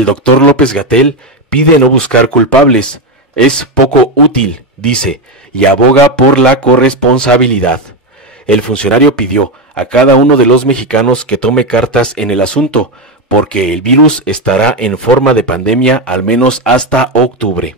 El doctor López-Gatell pide no buscar culpables. Es poco útil, dice, y aboga por la corresponsabilidad. El funcionario pidió a cada uno de los mexicanos que tome cartas en el asunto, porque el virus estará en forma de pandemia al menos hasta octubre.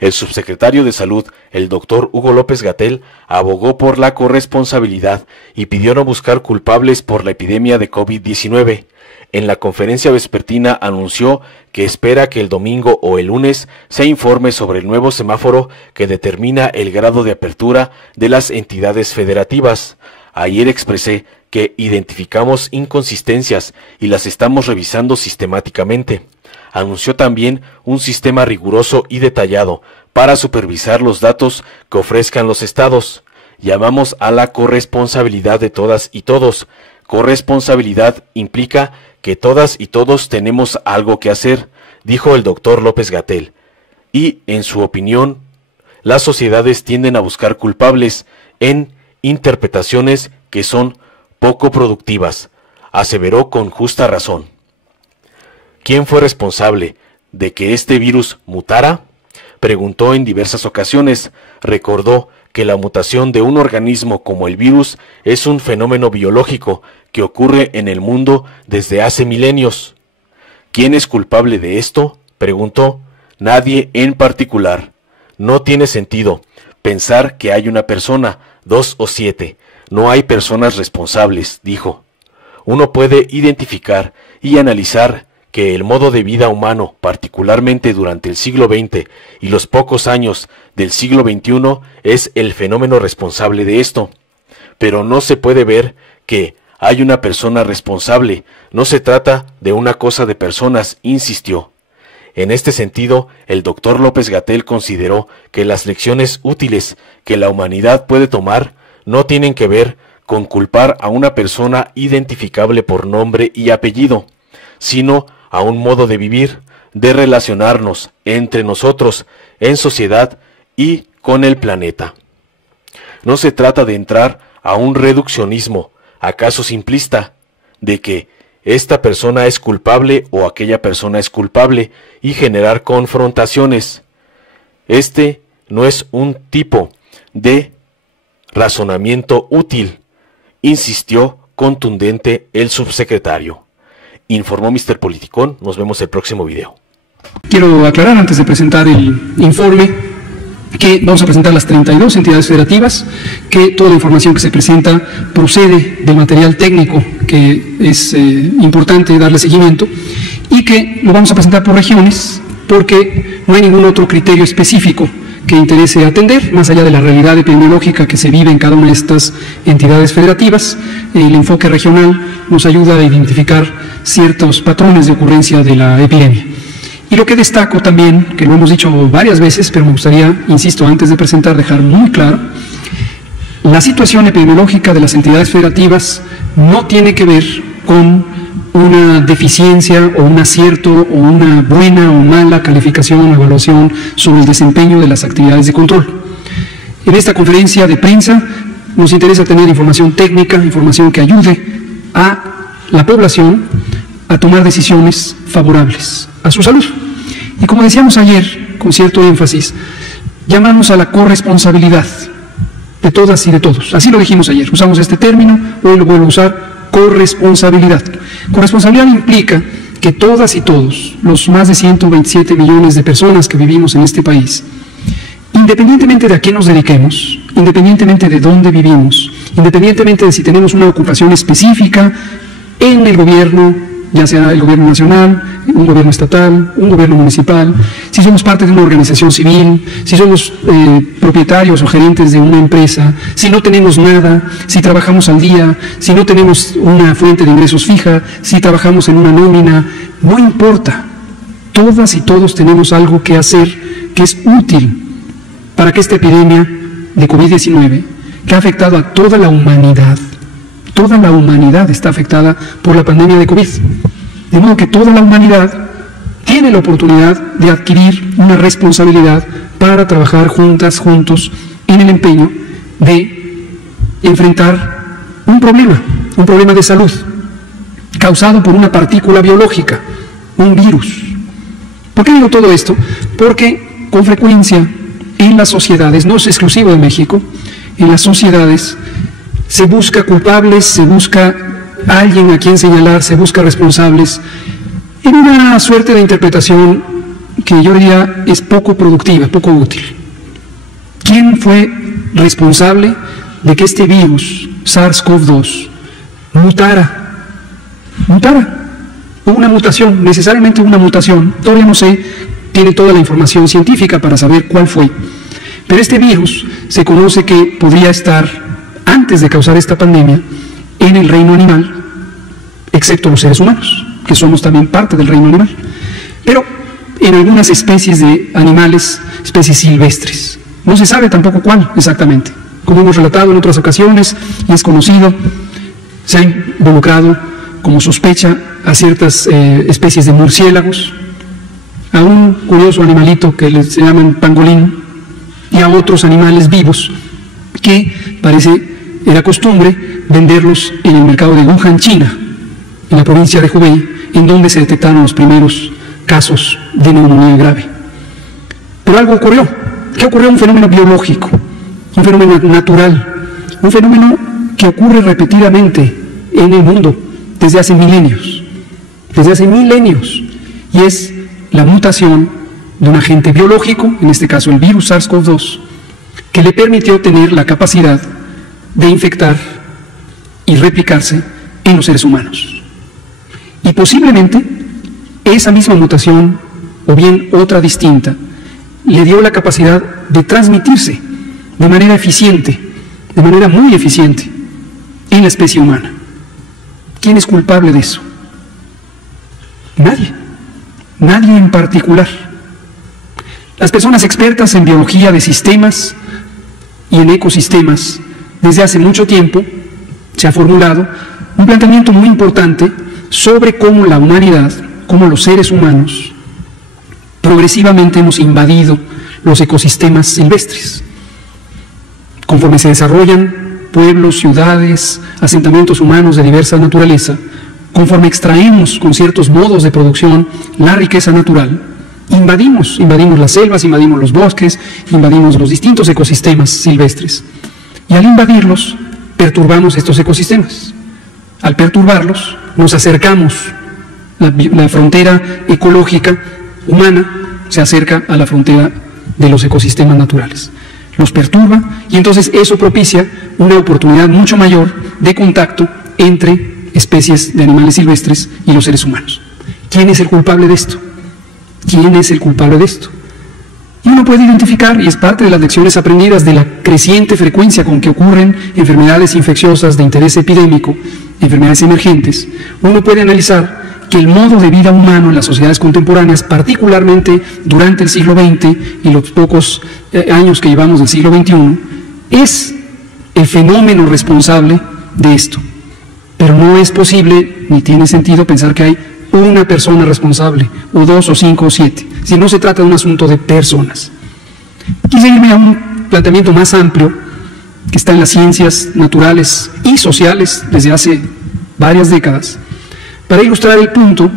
El subsecretario de Salud, el doctor Hugo López-Gatell, abogó por la corresponsabilidad y pidió no buscar culpables por la epidemia de COVID-19. En la conferencia vespertina anunció que espera que el domingo o el lunes se informe sobre el nuevo semáforo que determina el grado de apertura de las entidades federativas. Ayer expresé que identificamos inconsistencias y las estamos revisando sistemáticamente. Anunció también un sistema riguroso y detallado para supervisar los datos que ofrezcan los estados. Llamamos a la corresponsabilidad de todas y todos. Corresponsabilidad implica que todas y todos tenemos algo que hacer, dijo el doctor López-Gatell. Y, en su opinión, las sociedades tienden a buscar culpables en interpretaciones que son poco productivas, aseveró con justa razón. ¿Quién fue responsable de que este virus mutara? Preguntó en diversas ocasiones. Recordó que la mutación de un organismo como el virus es un fenómeno biológico que ocurre en el mundo desde hace milenios. ¿Quién es culpable de esto?, preguntó. Nadie en particular. No tiene sentido pensar que hay una persona, 2 o 7. No hay personas responsables, dijo. Uno puede identificar y analizar que el modo de vida humano, particularmente durante el siglo XX y los pocos años del siglo XXI, es el fenómeno responsable de esto. Pero no se puede ver que hay una persona responsable. No se trata de una cosa de personas, insistió. En este sentido, el doctor López-Gatell consideró que las lecciones útiles que la humanidad puede tomar no tienen que ver con culpar a una persona identificable por nombre y apellido, sino a un modo de vivir, de relacionarnos entre nosotros, en sociedad y con el planeta. No se trata de entrar a un reduccionismo, acaso simplista, de que esta persona es culpable o aquella persona es culpable y generar confrontaciones. Este no es un tipo de razonamiento útil, insistió contundente el subsecretario. Informó Mr. Politicón. Nos vemos el próximo video. Quiero aclarar antes de presentar el informe que vamos a presentar las 32 entidades federativas, que toda la información que se presenta procede del material técnico que es importante darle seguimiento, y que lo vamos a presentar por regiones porque no hay ningún otro criterio específico que interese atender, más allá de la realidad epidemiológica que se vive en cada una de estas entidades federativas. El enfoque regional nos ayuda a identificar ciertos patrones de ocurrencia de la epidemia. Y lo que destaco también, que lo hemos dicho varias veces, pero me gustaría, insisto, antes de presentar, dejar muy claro, la situación epidemiológica de las entidades federativas no tiene que ver con una deficiencia o un acierto o una buena o mala calificación o evaluación sobre el desempeño de las actividades de control. En esta conferencia de prensa nos interesa tener información técnica, información que ayude a la población a tomar decisiones favorables a su salud. Y como decíamos ayer, con cierto énfasis, llamamos a la corresponsabilidad de todas y de todos. Así lo dijimos ayer, usamos este término, hoy lo vuelvo a usar, corresponsabilidad. Corresponsabilidad implica que todas y todos, los más de 127 millones de personas que vivimos en este país, independientemente de a qué nos dediquemos, independientemente de dónde vivimos, independientemente de si tenemos una ocupación específica en el gobierno, ya sea el gobierno nacional, un gobierno estatal, un gobierno municipal, si somos parte de una organización civil, si somos propietarios o gerentes de una empresa, si no tenemos nada, si trabajamos al día, si no tenemos una fuente de ingresos fija, si trabajamos en una nómina, no importa. Todas y todos tenemos algo que hacer que es útil para que esta epidemia de COVID-19, que ha afectado a toda la humanidad está afectada por la pandemia de COVID. De modo que toda la humanidad tiene la oportunidad de adquirir una responsabilidad para trabajar juntas, juntos, en el empeño de enfrentar un problema de salud causado por una partícula biológica, un virus. ¿Por qué digo todo esto? Porque con frecuencia en las sociedades, no es exclusivo de México, en las sociedades se busca culpables, se busca alguien a quien señalar, se busca responsables, en una suerte de interpretación que yo diría es poco productiva, poco útil. ¿Quién fue responsable de que este virus, SARS-CoV-2, mutara? Hubo una mutación, necesariamente una mutación, todavía no se tiene toda la información científica para saber cuál fue, pero este virus se conoce que podría estar, antes de causar esta pandemia, en el reino animal, excepto los seres humanos, que somos también parte del reino animal, pero en algunas especies de animales, especies silvestres. No se sabe tampoco cuál exactamente. Como hemos relatado en otras ocasiones, y es conocido, se ha involucrado como sospecha a ciertas especies de murciélagos, a un curioso animalito que se llaman pangolín, y a otros animales vivos que parece era costumbre venderlos en el mercado de Wuhan, China, en la provincia de Hubei, en donde se detectaron los primeros casos de neumonía grave. Pero algo ocurrió. ¿Qué ocurrió? Un fenómeno biológico, un fenómeno natural, un fenómeno que ocurre repetidamente en el mundo desde hace milenios, y es la mutación de un agente biológico, en este caso el virus SARS-CoV-2, que le permitió tener la capacidad de infectar y replicarse en los seres humanos. Y posiblemente esa misma mutación, o bien otra distinta, le dio la capacidad de transmitirse de manera eficiente, de manera muy eficiente, en la especie humana. ¿Quién es culpable de eso? Nadie. Nadie en particular. Las personas expertas en biología de sistemas y en ecosistemas, desde hace mucho tiempo, se ha formulado un planteamiento muy importante sobre cómo la humanidad, cómo los seres humanos, progresivamente hemos invadido los ecosistemas silvestres. Conforme se desarrollan pueblos, ciudades, asentamientos humanos de diversa naturaleza, conforme extraemos con ciertos modos de producción la riqueza natural, invadimos las selvas, invadimos los bosques, invadimos los distintos ecosistemas silvestres. Y al invadirlos, perturbamos estos ecosistemas. Al perturbarlos, nos acercamos, la frontera ecológica humana se acerca a la frontera de los ecosistemas naturales. Los perturba y entonces eso propicia una oportunidad mucho mayor de contacto entre especies de animales silvestres y los seres humanos. ¿Quién es el culpable de esto? ¿Quién es el culpable de esto? Y uno puede identificar, y es parte de las lecciones aprendidas de la creciente frecuencia con que ocurren enfermedades infecciosas de interés epidémico, enfermedades emergentes, uno puede analizar que el modo de vida humano en las sociedades contemporáneas, particularmente durante el siglo XX y los pocos años que llevamos del siglo XXI, es el fenómeno responsable de esto. Pero no es posible, ni tiene sentido pensar que hay una persona responsable, o 2, o 5, o 7. Si no se trata de un asunto de personas. Quise irme a un planteamiento más amplio, que está en las ciencias naturales y sociales desde hace varias décadas, para ilustrar el punto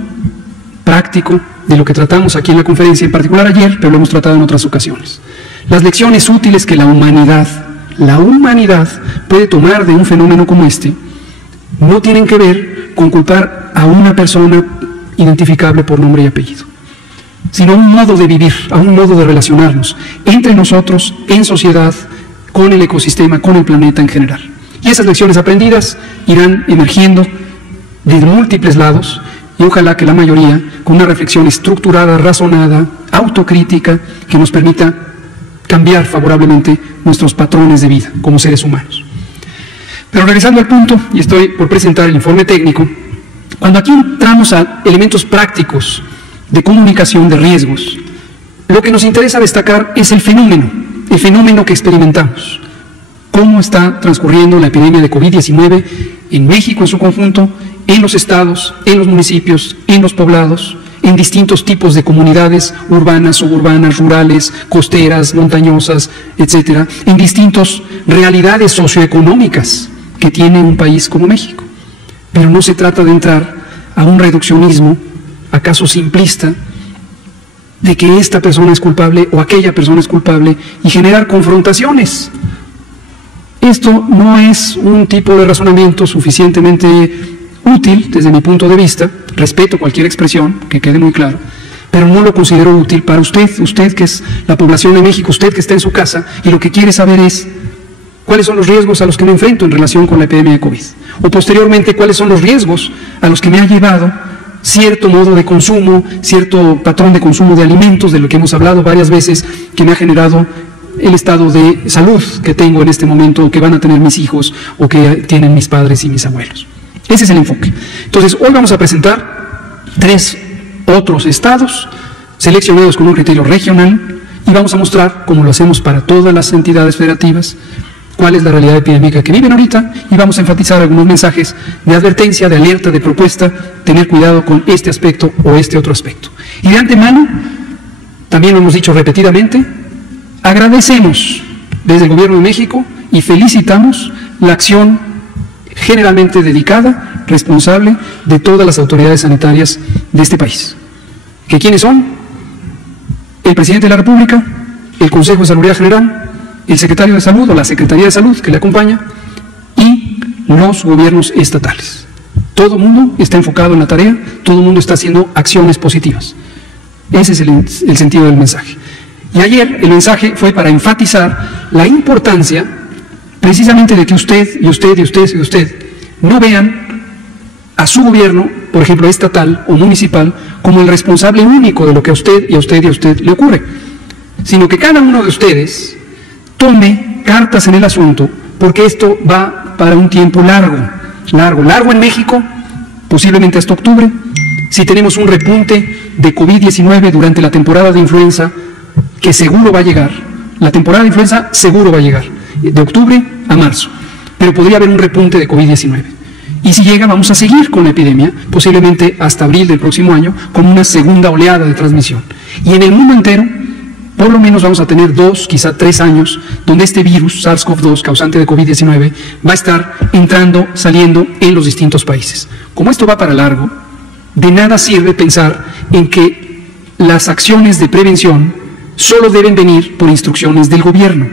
práctico de lo que tratamos aquí en la conferencia, en particular ayer, pero lo hemos tratado en otras ocasiones. Las lecciones útiles que la humanidad puede tomar de un fenómeno como este, no tienen que ver con culpar a una persona identificable por nombre y apellido, sino un modo de vivir, a un modo de relacionarnos entre nosotros, en sociedad, con el ecosistema, con el planeta en general. Y esas lecciones aprendidas irán emergiendo de múltiples lados, y ojalá que la mayoría con una reflexión estructurada, razonada, autocrítica, que nos permita cambiar favorablemente nuestros patrones de vida como seres humanos. Pero regresando al punto, y estoy por presentar el informe técnico, cuando aquí entramos a elementos prácticos de comunicación de riesgos, lo que nos interesa destacar es el fenómeno que experimentamos. Cómo está transcurriendo la epidemia de COVID-19 en México en su conjunto, en los estados, en los municipios, en los poblados, en distintos tipos de comunidades urbanas, suburbanas, rurales, costeras, montañosas, etcétera, en distintas realidades socioeconómicas que tiene un país como México. Pero no se trata de entrar a un reduccionismo, acaso simplista de que esta persona es culpable o aquella persona es culpable y generar confrontaciones. Esto no es un tipo de razonamiento suficientemente útil desde mi punto de vista. Respeto cualquier expresión, que quede muy claro, pero no lo considero útil para usted que es la población de México, usted que está en su casa y lo que quiere saber es cuáles son los riesgos a los que me enfrento en relación con la epidemia de COVID, o posteriormente cuáles son los riesgos a los que me ha llevado cierto modo de consumo, cierto patrón de consumo de alimentos, de lo que hemos hablado varias veces, que me ha generado el estado de salud que tengo en este momento, o que van a tener mis hijos, o que tienen mis padres y mis abuelos. Ese es el enfoque. Entonces, hoy vamos a presentar 3 otros estados seleccionados con un criterio regional y vamos a mostrar, como lo hacemos para todas las entidades federativas, cuál es la realidad epidémica que viven ahorita, y vamos a enfatizar algunos mensajes de advertencia, de alerta, de propuesta, tener cuidado con este aspecto o este otro aspecto. Y de antemano, también lo hemos dicho repetidamente, agradecemos desde el Gobierno de México y felicitamos la acción generalmente dedicada, responsable de todas las autoridades sanitarias de este país. ¿Que quiénes son? El Presidente de la República, el Consejo de Salubridad General, el Secretario de Salud o la Secretaría de Salud que le acompaña y los gobiernos estatales. Todo el mundo está enfocado en la tarea, todo el mundo está haciendo acciones positivas. Ese es el sentido del mensaje. Y ayer el mensaje fue para enfatizar la importancia precisamente de que usted y usted y usted y usted no vean a su gobierno, por ejemplo estatal o municipal, como el responsable único de lo que a usted y a usted y a usted le ocurre, sino que cada uno de ustedes tome cartas en el asunto, porque esto va para un tiempo largo en México, posiblemente hasta octubre. Si tenemos un repunte de COVID-19 durante la temporada de influenza, que seguro va a llegar, la temporada de influenza seguro va a llegar, de octubre a marzo, pero podría haber un repunte de COVID-19. Y si llega, vamos a seguir con la epidemia, posiblemente hasta abril del próximo año, con una segunda oleada de transmisión. Y en el mundo entero, por lo menos vamos a tener 2, quizá 3 años, donde este virus, SARS-CoV-2, causante de COVID-19, va a estar entrando, saliendo en los distintos países. Como esto va para largo, de nada sirve pensar en que las acciones de prevención solo deben venir por instrucciones del gobierno.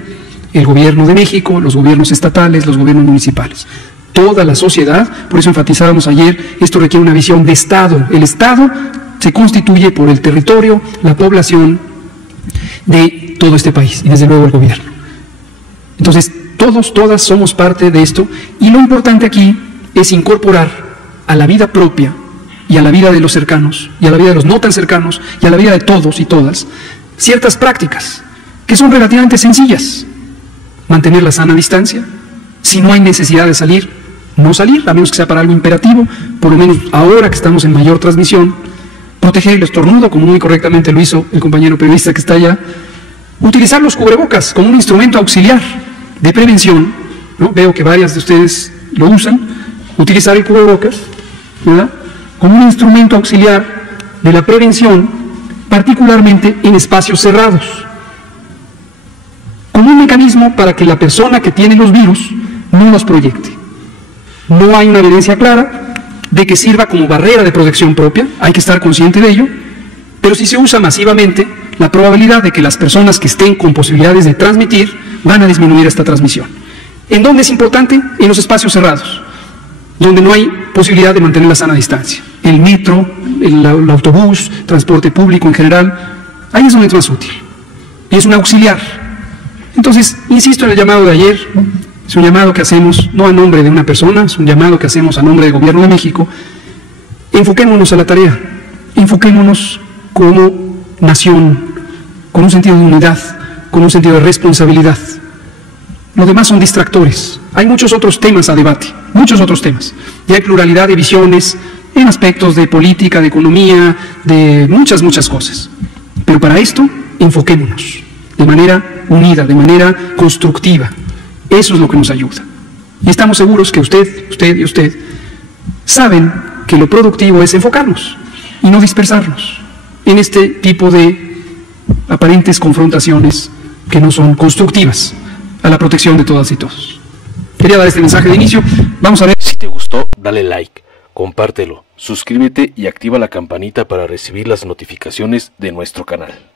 El gobierno de México, los gobiernos estatales, los gobiernos municipales. Toda la sociedad, por eso enfatizábamos ayer, esto requiere una visión de Estado. El Estado se constituye por el territorio, la población de todo este país y desde luego el gobierno. Entonces, todas somos parte de esto, y lo importante aquí es incorporar a la vida propia y a la vida de los cercanos y a la vida de los no tan cercanos y a la vida de todos y todas ciertas prácticas que son relativamente sencillas. Mantener la sana distancia, si no hay necesidad de salir, no salir, a menos que sea para algo imperativo, por lo menos ahora que estamos en mayor transmisión. Proteger el estornudo, como muy correctamente lo hizo el compañero periodista que está allá. Utilizar los cubrebocas como un instrumento auxiliar de prevención, ¿no? Veo que varias de ustedes lo usan. Utilizar el cubrebocas, ¿verdad?, como un instrumento auxiliar de la prevención, particularmente en espacios cerrados, como un mecanismo para que la persona que tiene los virus no los proyecte. No hay una evidencia clara de que sirva como barrera de protección propia, hay que estar consciente de ello, pero si se usa masivamente, la probabilidad de que las personas que estén con posibilidades de transmitir van a disminuir esta transmisión. ¿En dónde es importante? En los espacios cerrados, donde no hay posibilidad de mantener la sana distancia. El metro, el autobús, transporte público en general, ahí es donde es más útil, y es un auxiliar. Entonces, insisto en el llamado de ayer. Es un llamado que hacemos no a nombre de una persona, es un llamado que hacemos a nombre del Gobierno de México. Enfoquémonos a la tarea, enfoquémonos como nación, con un sentido de unidad, con un sentido de responsabilidad. Lo demás son distractores. Hay muchos otros temas a debate, muchos otros temas. Y hay pluralidad de visiones en aspectos de política, de economía, de muchas cosas. Pero para esto, enfoquémonos de manera unida, de manera constructiva. Eso es lo que nos ayuda. Y estamos seguros que usted y usted saben que lo productivo es enfocarnos y no dispersarnos en este tipo de aparentes confrontaciones que no son constructivas a la protección de todas y todos. Quería dar este mensaje de inicio. Vamos a ver. Si te gustó, dale like, compártelo, suscríbete y activa la campanita para recibir las notificaciones de nuestro canal.